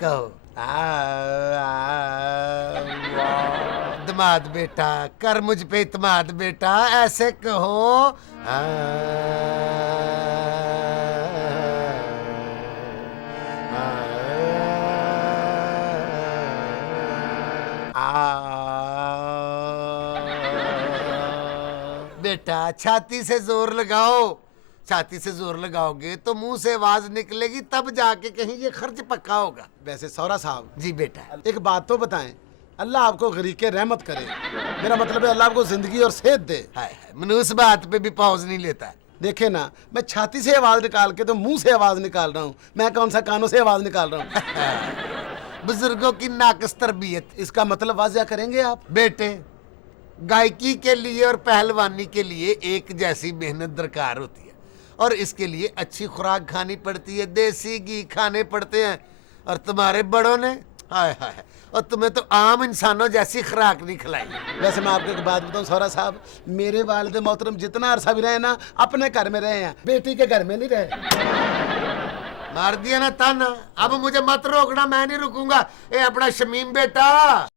कहो दमाद बेटा, कर मुझ पे इत्मीनान बेटा, ऐसे कहो बेटा छाती से जोर लगाओ, छाती से जोर लगाओगे तो मुंह से आवाज निकलेगी, तब जाके कहीं ये खर्च पक्का होगा। वैसे सौरा साहब जी बेटा। एक बात तो बताएं, अल्लाह आपको गरीके रहमत करे, मेरा मतलब है अल्लाह आपको जिंदगी और सेहत दे। हाय मनुष्य बात पे भी पॉज नहीं लेता। देखे ना, मैं छाती से आवाज निकाल के तो मुंह से आवाज निकाल रहा हूँ, मैं कौन सा कानों से आवाज निकाल रहा हूँ। बुजुर्गों की नाकस तरबियत। इसका मतलब वाज़िया करेंगे आप? बेटे गायकी के लिए और पहलवानी के लिए एक जैसी मेहनत दरकार होती है, और इसके लिए अच्छी खुराक खानी पड़ती है, देसी घी खाने पड़ते हैं। और तुम्हारे बड़ों ने हाय हाय, और तुम्हें तो आम इंसानों जैसी खुराक नहीं खिलाई। वैसे मैं आपको एक बात बताऊं सौरा साहब, मेरे वालिद मोहतरम जितना अरसा भी रहे ना, अपने घर में रहे हैं, बेटी के घर में नहीं रहे। मार दिया ना ताना, अब मुझे मत रोकना, मैं नहीं रुकूंगा। ए अपना शमीम बेटा,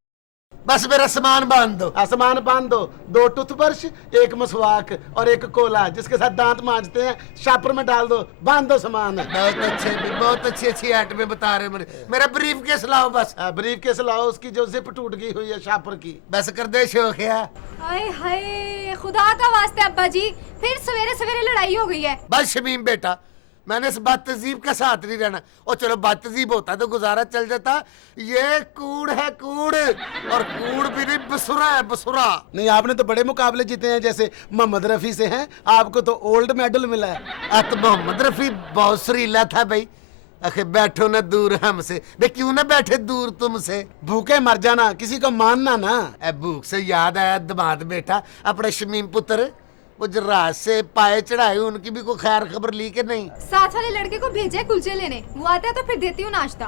बस मेरा सामान बांध दो। आसमान बांध दो, 2 टूथब्रश, 1 मसवाक और 1 कोला जिसके साथ दांत मांजते हैं, शापर में डाल दो, बांध दो सामान। बहुत अच्छी आइटमें बता रहे हो। मेरा ब्रीफ केस लाओ बस। ब्रीफ केस लाओ, उसकी जो जिप टूट गई हुई है शापर की। बस कर दे शौक है। हाय हाय, खुदा का वास्ते अब्बा जी, फिर सवेरे सवेरे लड़ाई हो गई है। बस शमीम बेटा, मैंने इस बदतजीब का साथ नहीं रहना। और चलो बदतजीब होता तो गुजारा चल जाता, ये कूड़ है कूड़, और कूड़ भी नहीं बसुरा है बसुरा। नहीं, आपने तो बड़े मुकाबले जीते हैं, जैसे मोहम्मद रफी से हैं, आपको तो ओल्ड मेडल मिला है। तो मोहम्मद रफी बहुत सुरीला था भाई। आखिर बैठो ना दूर हमसे, बे क्यों ना बैठे दूर तुमसे। भूखे मर जाना, किसी को मानना ना। भूख से याद आया दमाद बेटा, अपने शमीम पुत्र वो जो रात से पाए चढ़ाए, उनकी भी कोई खैर खबर ली के नहीं? साथ वाले लड़के को भेजा है कुलचे लेने, वो आता है तो फिर देती हूँ नाश्ता।